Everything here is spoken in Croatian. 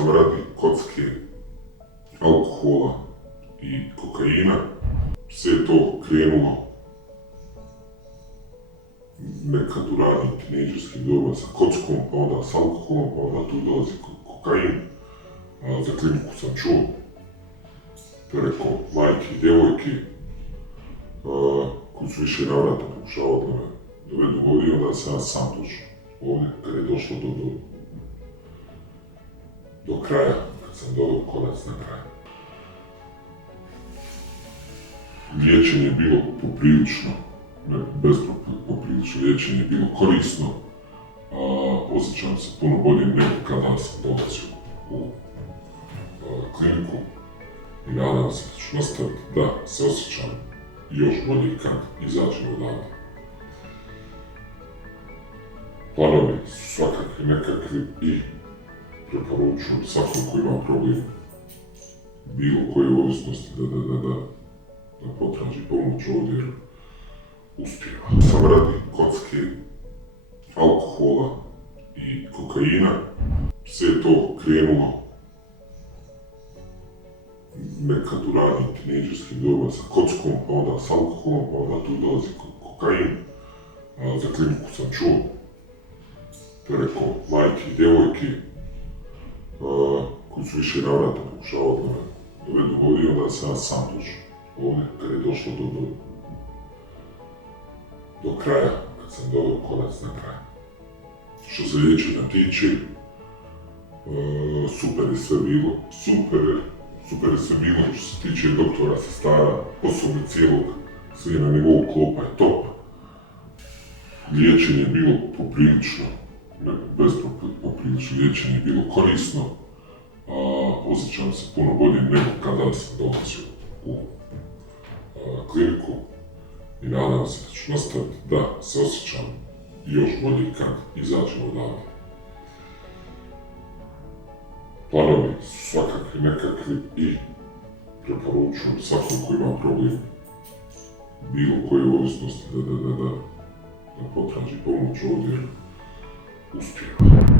sam radi kocke, alkohola i kokaina. Sve je to krenulo nekad u ranim tinejdžerskim dobama sa kockom, pa onda s alkoholom, pa onda tu dolazi kokain. Za kliniku sam čuo preko majke i djevojke koji su više navrata pokušavali da me dovedu ovdje, onda sam ja sam došao ovdje kad je došlo do kraja, kad sam dodao konac na kraj. Liječenje je bilo poprilično, poprilično liječenje je bilo korisno, osjećam se puno bolje nego kada sam dolazio u kliniku i nadam se da ću nastaviti da se osjećam još bolje kad izađem odavde. Planovi su svakakvi nekakvi i preporučujem svakom koji ima problem bilo koje ovisnosti da potraži pomoć ovdje jer uspijeva. Sam radi kocke, alkohola i kokaina. Sve je to krenulo nekad u ranim tinejdžerskim dobama sa kockom, pa onda s alkoholom, pa onda tu dolazi kokain. Za kliniku sam čuo preko majke i djevojke koji su više navrata pokušavali da me dovedu ovdje, onda sam ja sam došao ovdje kad je došlo do kraja, kad sam dodao konac na kraj. Što se liječenja tiče, super je sve bilo, super je sve bilo što se tiče doktora, sestara, osobe cijelog, sve na nivou klopa je top. Liječenje je bilo poprilično, poprilično liječenje je bilo korisno, osjećam se puno bolje nego kada sam dolazio u kliniku i nadam se da ću nastaviti da se osjećam još bolje kad izađem odavde. Planovi su svakakvi nekakvi i preporučujem svakom koji ima problem bilo koje ovisnosti da potraži pomoć ovdje jer uspijeva.